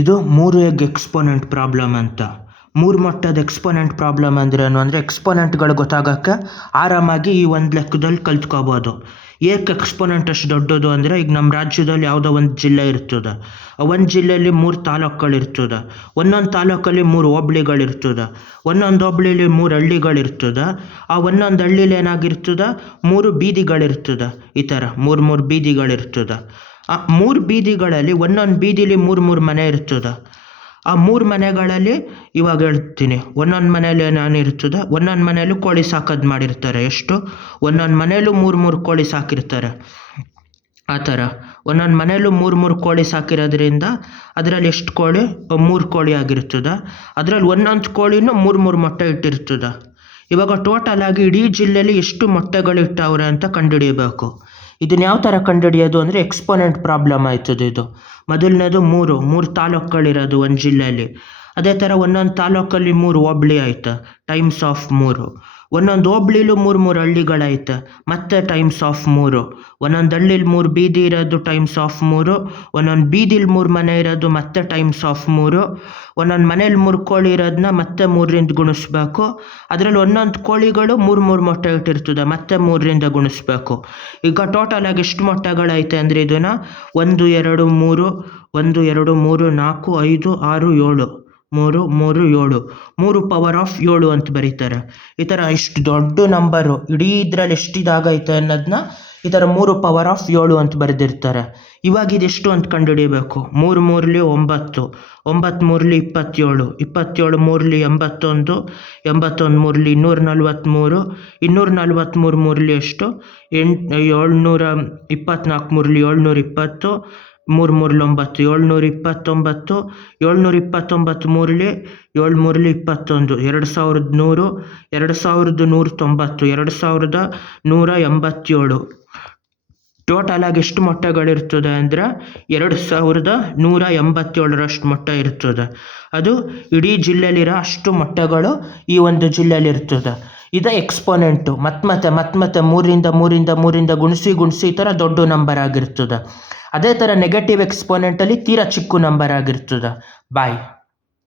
ಇದು 3 egg exponent problem ಅಂತ. 3 ಮಟ್ಟದ ಎಕ್ಸ್ಪೋನೆಂಟ್ ಪ್ರಾಬ್ಲಮ್ ಅಂದ್ರೇನು ಅಂದರೆ ಎಕ್ಸ್ಪೋನೆಂಟ್ಗಳು ಗೊತ್ತಾಗೋಕ್ಕೆ ಆರಾಮಾಗಿ ಈ ಒಂದು ಲೆಕ್ಕದಲ್ಲಿ ಕಲ್ತ್ಕೋಬೋದು. ಏಕೆ ಎಕ್ಸ್ಪೋನೆಂಟ್ ಅಷ್ಟು ದೊಡ್ಡದು ಅಂದರೆ, ಈಗ ನಮ್ಮ ರಾಜ್ಯದಲ್ಲಿ ಯಾವುದೋ ಒಂದು ಜಿಲ್ಲೆ ಇರ್ತದೆ. ಒಂದು ಜಿಲ್ಲೆಯಲ್ಲಿ 3 ತಾಲೂಕುಗಳಿರ್ತದೆ. ಒಂದೊಂದು ತಾಲೂಕಲ್ಲಿ 3 ಹೋಬಳಿಗಳಿರ್ತದೆ. ಒಂದೊಂದು ಹೋಬಳಿಲಿ 3 ಹಳ್ಳಿಗಳಿರ್ತದೆ. ಆ ಒಂದೊಂದು ಹಳ್ಳೀಲಿ ಏನಾಗಿರ್ತದೆ, 3 ಬೀದಿಗಳಿರ್ತದೆ. ಈ ಥರ 3 ಬೀದಿಗಳಿರ್ತದೆ. ಆ 3 ಬೀದಿಗಳಲ್ಲಿ ಒಂದೊಂದು ಬೀದಿಲಿ 3 ಮನೆ ಇರ್ತದೆ. ಆ 3 ಮನೆಗಳಲ್ಲಿ ಇವಾಗ ಹೇಳ್ತೀನಿ, ಒಂದೊಂದು ಮನೇಲಿ ಏನೇನು ಇರ್ತದೆ, ಒಂದೊಂದು ಮನೆಯಲ್ಲೂ ಕೋಳಿ ಸಾಕೋದು ಮಾಡಿರ್ತಾರೆ. ಎಷ್ಟು? ಒಂದೊಂದು ಮನೆಯಲ್ಲೂ 3 ಕೋಳಿ ಸಾಕಿರ್ತಾರೆ. ಆ ಥರ ಒಂದೊಂದು ಮನೆಯಲ್ಲೂ 3 ಕೋಳಿ ಸಾಕಿರೋದ್ರಿಂದ ಅದರಲ್ಲಿ ಎಷ್ಟು ಕೋಳಿ? 3 ಕೋಳಿ ಆಗಿರ್ತದೆ. ಅದರಲ್ಲಿ ಒಂದೊಂದು ಕೋಳಿನೂ 3 ಮೊಟ್ಟೆ ಇಟ್ಟಿರ್ತದೆ. ಇವಾಗ ಟೋಟಲ್ ಆಗಿ ಇಡೀ ಜಿಲ್ಲೆಯಲ್ಲಿ ಎಷ್ಟು ಮೊಟ್ಟೆಗಳು ಇಟ್ಟವ್ರೆ ಅಂತ ಕಂಡುಹಿಡಿಯಬೇಕು. ಇದನ್ನು ಯಾವ ಥರ ಕಂಡುಹಿಡಿಯೋದು ಅಂದರೆ ಎಕ್ಸ್ಪೋನೆಂಟ್ ಪ್ರಾಬ್ಲಮ್ ಆಯ್ತದೆ ಇದು. ಮೊದಲನೇದು 3 ತಾಲೂಕುಗಳಿರೋದು ಒಂದು ಜಿಲ್ಲೆಯಲ್ಲಿ. ಅದೇ ಥರ ಒಂದೊಂದು ತಾಲೂಕಲ್ಲಿ 3 ಹೋಬಳಿ ಆಯ್ತು, ಟೈಮ್ಸ್ ಆಫ್ 3. ಒಂದೊಂದು ಹೋಬಳಿಲೂ 3 ಹಳ್ಳಿಗಳೈತೆ, ಮತ್ತೆ ಟೈಮ್ಸ್ ಆಫ್ 3. ಒಂದೊಂದು ಹಳ್ಳೀಲಿ 3 ಬೀದಿ ಇರೋದು ಟೈಮ್ಸ್ ಆಫ್ 3. ಒಂದೊಂದು ಬೀದಿಲಿ 3 ಮನೆ ಇರೋದು ಮತ್ತೆ ಟೈಮ್ಸ್ ಆಫ್ 3. ಒಂದೊಂದು ಮನೇಲಿ 3 ಕೋಳಿ ಇರೋದನ್ನ ಮತ್ತೆ 3ರಿಂದ ಗುಣಿಸ್ಬೇಕು. ಅದರಲ್ಲಿ ಒಂದೊಂದು ಕೋಳಿಗಳು 3 ಮೊಟ್ಟೆ ಇಟ್ಟಿರ್ತದೆ, ಮತ್ತೆ 3ರಿಂದ ಗುಣಿಸ್ಬೇಕು. ಈಗ ಟೋಟಲ್ ಆಗಿ ಎಷ್ಟು ಮೊಟ್ಟೆಗಳೈತೆ ಅಂದರೆ ಇದನ್ನು 1 2 3 1 2 3 4 5 6 7 3 3 7 3 ಪವರ್ ಆಫ್ 7 ಅಂತ ಬರೀತಾರೆ. ಈ ಥರ ಇಷ್ಟು ದೊಡ್ಡ ನಂಬರು ಇಡೀ ಇದರಲ್ಲಿ ಎಷ್ಟಿದಾಗೈತೆ ಅನ್ನೋದನ್ನ ಈ ಥರ 3 ಪವರ್ ಆಫ್ 7 ಅಂತ ಬರೆದಿರ್ತಾರೆ. ಇವಾಗ ಇದೆಷ್ಟು ಅಂತ ಕಂಡುಹಿಡಿಯಬೇಕು. 3 3ಲಿ 9, 9 3ಲಿ 27, 27 3ಲಿ 81, 81 3ಲಿ 243, 243 3ಲಿ ಎಷ್ಟು? 724 3ಲಿ 720, 3 3 9, 729, 729 3ಲಿ 7 3ಲಿ 21, 2100, 2190, 2187. ಟೋಟಲ್ ಆಗಿ ಎಷ್ಟು ಮೊಟ್ಟೆಗಳಿರ್ತದೆ ಅಂದರೆ 2187ರಷ್ಟು ಮೊಟ್ಟೆ ಇರ್ತದೆ. ಅದು ಇಡೀ ಜಿಲ್ಲೆಯಲ್ಲಿರೋ ಅಷ್ಟು ಮೊಟ್ಟೆಗಳು ಈ ಒಂದು ಜಿಲ್ಲೆಯಲ್ಲಿ ಇರ್ತದೆ. ಇದು ಎಕ್ಸ್ಪೋನೆಂಟು. ಮತ್ತೆ 3ರಿಂದ ಗುಣಿಸಿ ಈ ಥರ ದೊಡ್ಡ ನಂಬರ್ ಆಗಿರ್ತದೆ. ಅದೇ ಥರ ನೆಗೆಟಿವ್ ಎಕ್ಸ್ಪೋನೆಂಟಲ್ಲಿ ತೀರಾ ಚಿಕ್ಕ ನಂಬರ್ ಆಗಿರ್ತದೆ. ಬಾಯ್.